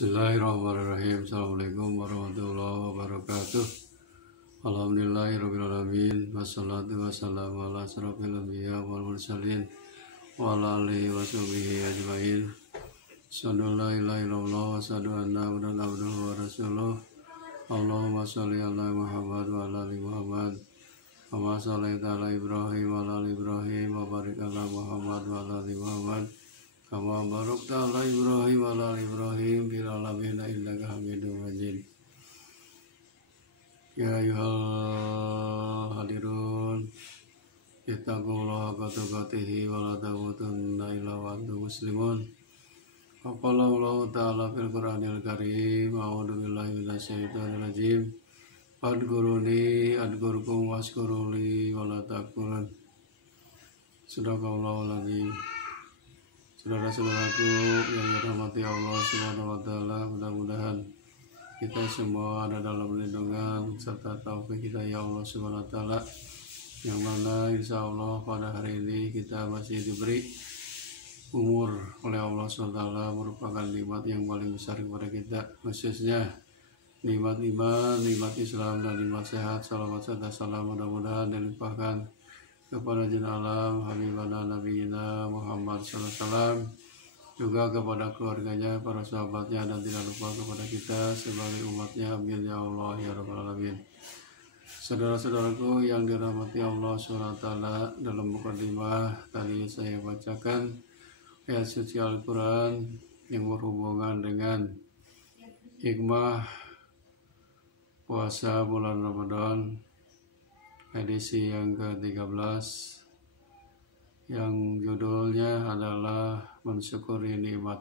Bismillahirrahmanirrahim. Assalamualaikum warahmatullahi wabarakatuh. Alhamdulillahirrahmanirrahim. Wassalatu wassalamu ala asrofil anbiya wal mursalin wa ala alihi wa sahbihi ajmain. Asyhadu an la ilaha illallah wa asyhadu anna Muhammadan abduhu wa rasuluh. Allahumma shalli ala Muhammad wa ala ali Muhammad. Kama shallaita ala Ibrahim wa ala ali Ibrahim wa barik ala Muhammad wa ala ali Muhammad. Kama barakta ala Ibrahim wa ala ali Ibrahim fil alamin innaka Hamidum Majid. Ya ayyuhal hadirun, ittaqullaha haqqa tuqatih wa la tamutunna illa wa antum muslimun. Qala Allah ta'ala fil Qur'anil Karim, a'udzu billahi minasyaitonir rajim. Fadhkuruni adhkurkum washkuruli wa la takfurun. Sadaqallahul azim. Saudara-saudaraku yang dirahmati Allah Subhanahu wa taala, mudah-mudahan kita semua ada dalam lindungan serta taufik kita ya Allah Subhanahu wa taala, yang mana insya Allah pada hari ini kita masih diberi umur oleh Allah Subhanahu wa taala, merupakan nikmat yang paling besar kepada kita, khususnya nikmat iman, nikmat Islam, dan nikmat sehat. Salawat serta salam mudah-mudahan dilimpahkan kepada jin alam Habibana Nabiyina Muhammad SAW, juga kepada keluarganya, para sahabatnya, dan tidak lupa kepada kita sebagai umatnya. Amin ya Allah ya Rabbal Alamin. Saudara-saudaraku yang dirahmati Allah SWT, dalam mukadimah tadi saya bacakan ayat suci Al-Quran yang berhubungan dengan hikmah puasa bulan Ramadan edisi yang ke-13, yang judulnya adalah mensyukuri nikmat.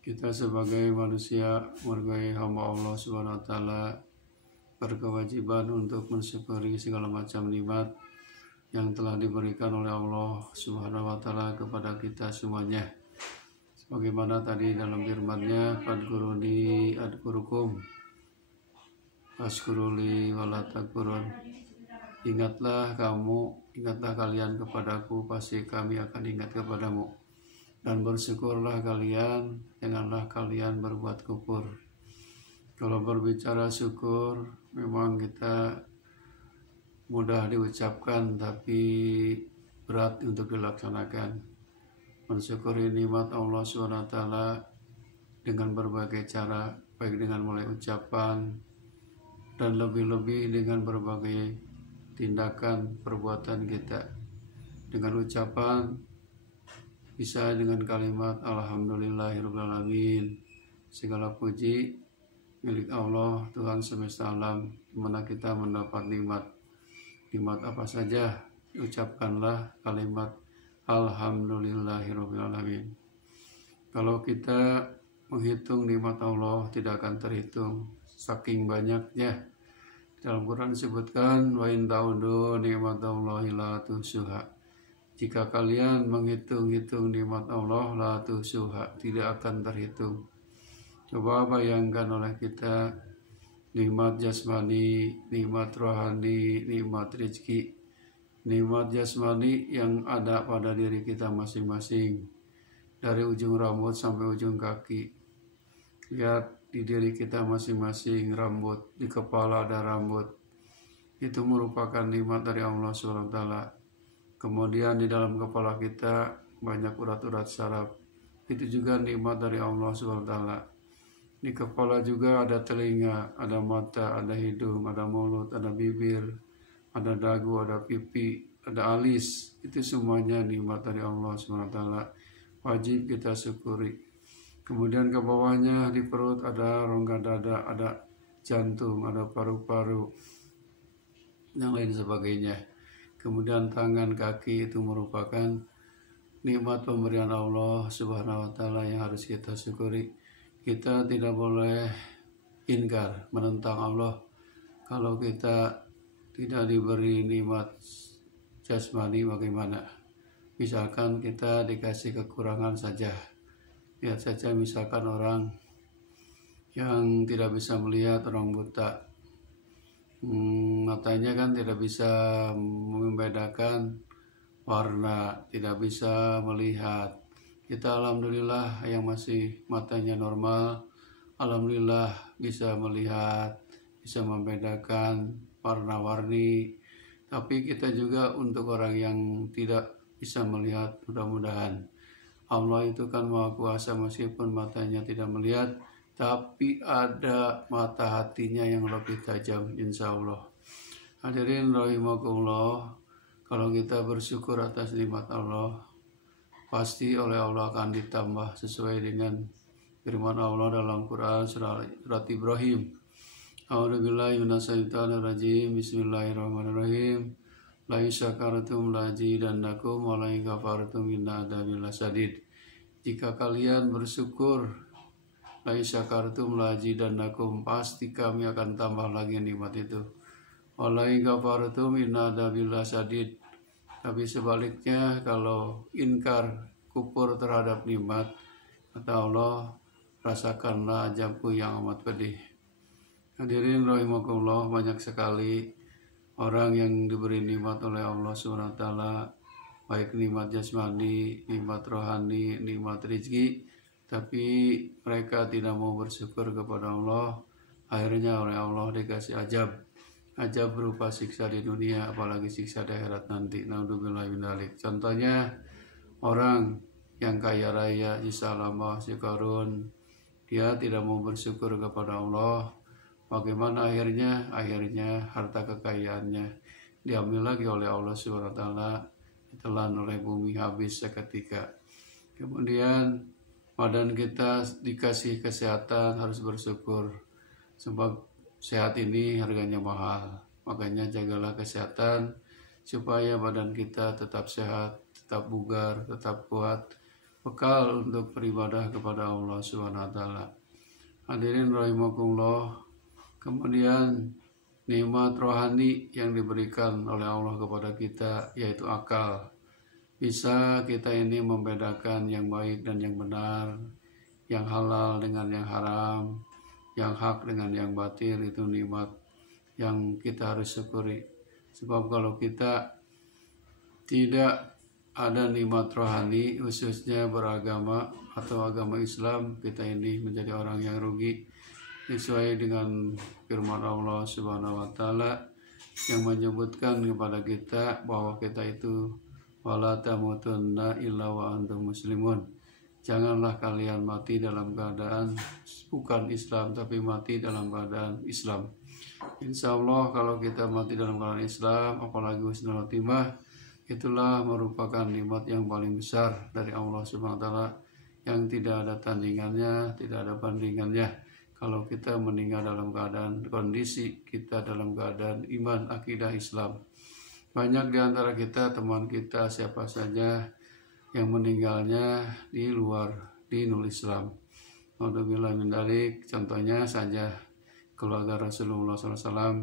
Kita sebagai manusia, sebagai hamba Allah Subhanahu wa taala, berkewajiban untuk mensyukuri segala macam nikmat yang telah diberikan oleh Allah Subhanahu wa taala kepada kita semuanya. Sebagaimana tadi dalam firman-Nya, fadhkuruni adhkurukum washkuruli wa la takfurun. Ingatlah kalian kepadaku, pasti kami akan ingat kepadamu. Dan bersyukurlah kalian, janganlah kalian berbuat kufur. Kalau berbicara syukur, memang kita mudah diucapkan, tapi berat untuk dilaksanakan. Mensyukuri nikmat Allah SWT dengan berbagai cara, baik dengan mulai ucapan, dan lebih-lebih dengan berbagai tindakan perbuatan kita. Dengan ucapan bisa dengan kalimat Alhamdulillahirrahmanirrahim, segala puji milik Allah Tuhan semesta alam, di mana kita mendapat nikmat apa saja, ucapkanlah kalimat Alhamdulillahirrahmanirrahim. Kalau kita menghitung nikmat Allah tidak akan terhitung, saking banyaknya. Dalam Quran disebutkan, wa in ta'udu nikmatallahi la tuhsuha. Jika kalian menghitung-hitung nikmat Allah, la tuhsuha, tidak akan terhitung. Coba bayangkan oleh kita nikmat jasmani, nikmat rohani, nikmat rezeki. Nikmat jasmani yang ada pada diri kita masing-masing, dari ujung rambut sampai ujung kaki. Lihat di diri kita masing-masing, rambut, di kepala ada rambut. Itu merupakan nikmat dari Allah SWT. Kemudian di dalam kepala kita banyak urat-urat saraf. Itu juga nikmat dari Allah SWT. Di kepala juga ada telinga, ada mata, ada hidung, ada mulut, ada bibir, ada dagu, ada pipi, ada alis. Itu semuanya nikmat dari Allah SWT. Wajib kita syukuri. Kemudian ke bawahnya di perut ada rongga dada, ada jantung, ada paru-paru, yang lain sebagainya. Kemudian tangan, kaki, itu merupakan nikmat pemberian Allah Subhanahu wa taala yang harus kita syukuri. Kita tidak boleh ingkar, menentang Allah. Kalau kita tidak diberi nikmat jasmani, bagaimana? Misalkan kita dikasih kekurangan saja. Lihat saja misalkan orang yang tidak bisa melihat, orang buta, matanya kan tidak bisa membedakan warna, tidak bisa melihat, Kita alhamdulillah yang masih matanya normal, alhamdulillah bisa melihat, bisa membedakan warna-warni. Tapi kita juga untuk orang yang tidak bisa melihat, mudah-mudahan Allah itu kan Maha Kuasa, meskipun matanya tidak melihat, tapi ada mata hatinya yang lebih tajam, insya Allah. Hadirin rahimakumullah, kalau kita bersyukur atas nikmat Allah, pasti oleh Allah akan ditambah sesuai dengan firman Allah dalam Quran surat Ibrahim. A'udzubillahi minasyaitonirrajim. Bismillahirrahmanirrahim. La in syakartum lazidannakum wa la in kafartum inna adzabi lasyadid. Jika kalian bersyukur, la in syakartum lazidannakum, pasti kami akan tambah lagi nikmat itu. Wa la in kafartum inna adzabi lasyadid. Tapi sebaliknya, kalau inkar, kufur terhadap nikmat, kata Allah, rasakanlah azabku yang amat pedih. Hadirin rahimakumullah, banyak sekali orang yang diberi nikmat oleh Allah SWT, baik nikmat jasmani, nikmat rohani, nikmat rezeki, tapi mereka tidak mau bersyukur kepada Allah. Akhirnya oleh Allah dikasih azab berupa siksa di dunia, apalagi siksa di akhirat nanti. Naudzubillah min dzalik. Contohnya orang yang kaya raya, Isalamah, si Qarun, dia tidak mau bersyukur kepada Allah. Bagaimana akhirnya? Akhirnya harta kekayaannya diambil lagi oleh Allah SWT, ditelan oleh bumi, habis seketika. Kemudian badan kita dikasih kesehatan, harus bersyukur, sebab sehat ini harganya mahal. Makanya jagalah kesehatan supaya badan kita tetap sehat, tetap bugar, tetap kuat, bekal untuk beribadah kepada Allah SWT. Hadirin rahimakumullah. Kemudian nikmat rohani yang diberikan oleh Allah kepada kita, yaitu akal. Bisa kita ini membedakan yang baik dan yang benar, yang halal dengan yang haram, yang hak dengan yang batil. Itu nikmat yang kita harus syukuri. Sebab kalau kita tidak ada nikmat rohani, khususnya beragama atau agama Islam, kita ini menjadi orang yang rugi. Sesuai dengan firman Allah Subhanahu wa Ta'ala yang menyebutkan kepada kita bahwa kita itu wala tamutunna illa wa antum muslimun. Janganlah kalian mati dalam keadaan bukan Islam, tapi mati dalam keadaan Islam. Insya Allah kalau kita mati dalam keadaan Islam, apalagi husnul khotimah, itulah merupakan nikmat yang paling besar dari Allah Subhanahu wa Ta'ala, yang tidak ada tandingannya, tidak ada bandingannya. Kalau kita meninggal dalam keadaan kondisi kita dalam keadaan iman, akidah Islam. Banyak di antara kita, teman kita, siapa saja yang meninggalnya di luar dinul Islam. Naudzubillah min dzalik. Contohnya saja keluarga Rasulullah SAW,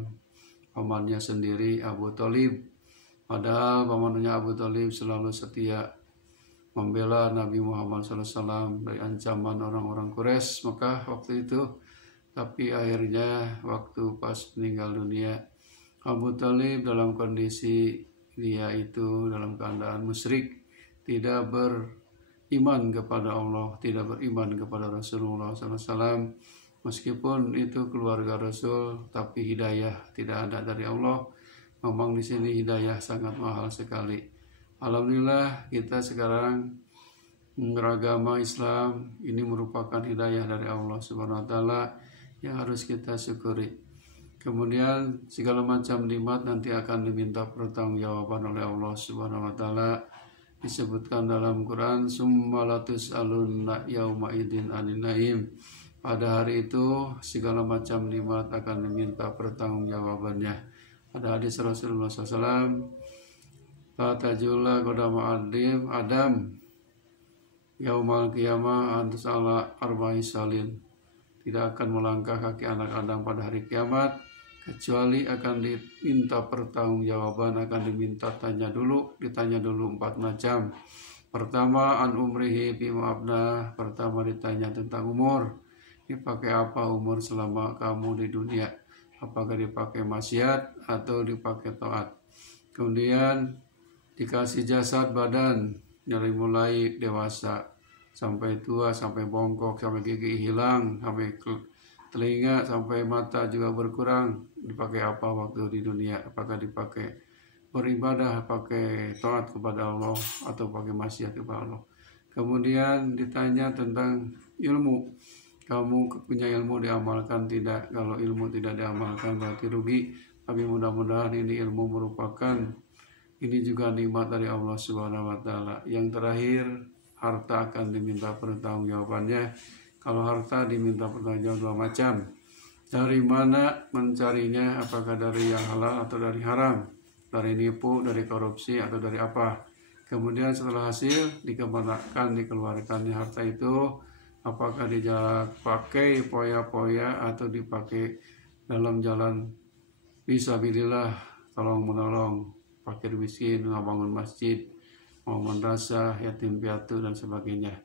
pamannya sendiri Abu Thalib. Padahal pamannya Abu Thalib selalu setia membela Nabi Muhammad SAW dari ancaman orang-orang Quraisy Mekah waktu itu. Tapi akhirnya waktu pas meninggal dunia, Abu Thalib dalam kondisi dia itu dalam keadaan musyrik, tidak beriman kepada Allah, tidak beriman kepada Rasulullah SAW. Meskipun itu keluarga Rasul, tapi hidayah tidak ada dari Allah. Memang di sini hidayah sangat mahal sekali. Alhamdulillah kita sekarang beragama Islam, ini merupakan hidayah dari Allah Subhanahu wa Ta'ala yang harus kita syukuri. Kemudian segala macam nikmat nanti akan diminta pertanggungjawaban oleh Allah Subhanahu wa Ta'ala. Disebutkan dalam Quran, summa latus'alunna yauma idzin 'anil naim. Pada hari itu segala macam nikmat akan diminta pertanggungjawabannya. Ada hadis Rasulullah SAW, la tajulla qadama Adam yaumal qiyamah antus ala arba'i salin. Tidak akan melangkah kaki anak Adam pada hari kiamat kecuali akan diminta pertanggungjawaban, akan ditanya dulu 4 macam. Pertama, an umrihi bima abna. Pertama ditanya tentang umur. Dipakai apa umur selama kamu di dunia? Apakah dipakai maksiat atau dipakai taat? Kemudian dikasih jasad badan dari mulai dewasa sampai tua, sampai bongkok, sampai gigi hilang, sampai telinga, sampai mata juga berkurang. Dipakai apa waktu di dunia? Apakah dipakai beribadah, pakai taat kepada Allah, atau pakai maksiat kepada Allah? Kemudian ditanya tentang ilmu. Kamu punya ilmu, diamalkan tidak? Kalau ilmu tidak diamalkan berarti rugi. Tapi mudah-mudahan ini ilmu merupakan, ini juga nikmat dari Allah Subhanahu wa Ta'ala. Yang terakhir, harta akan diminta pertanggungjawabannya. Kalau harta diminta pertanggungjawaban dua macam. Dari mana mencarinya? Apakah dari yang halal atau dari haram? Dari nipu, dari korupsi, atau dari apa? Kemudian setelah hasil dikeluarkannya harta itu, apakah dipakai poya-poya atau dipakai dalam jalan fisabilillah, tolong menolong fakir miskin, membangun masjid, membangun madrasah, yatim piatu dan sebagainya.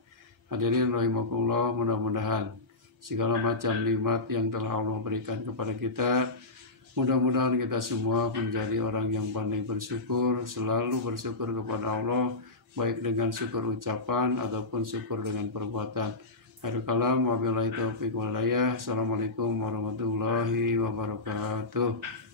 Hadirin rahimakumullah, mudah-mudahan segala macam nikmat yang telah Allah berikan kepada kita, mudah-mudahan kita semua menjadi orang yang pandai bersyukur, selalu bersyukur kepada Allah, baik dengan syukur ucapan ataupun syukur dengan perbuatan. Akhirul kalam, wabillahi taufiq wal hidayah. Assalamualaikum warahmatullahi wabarakatuh.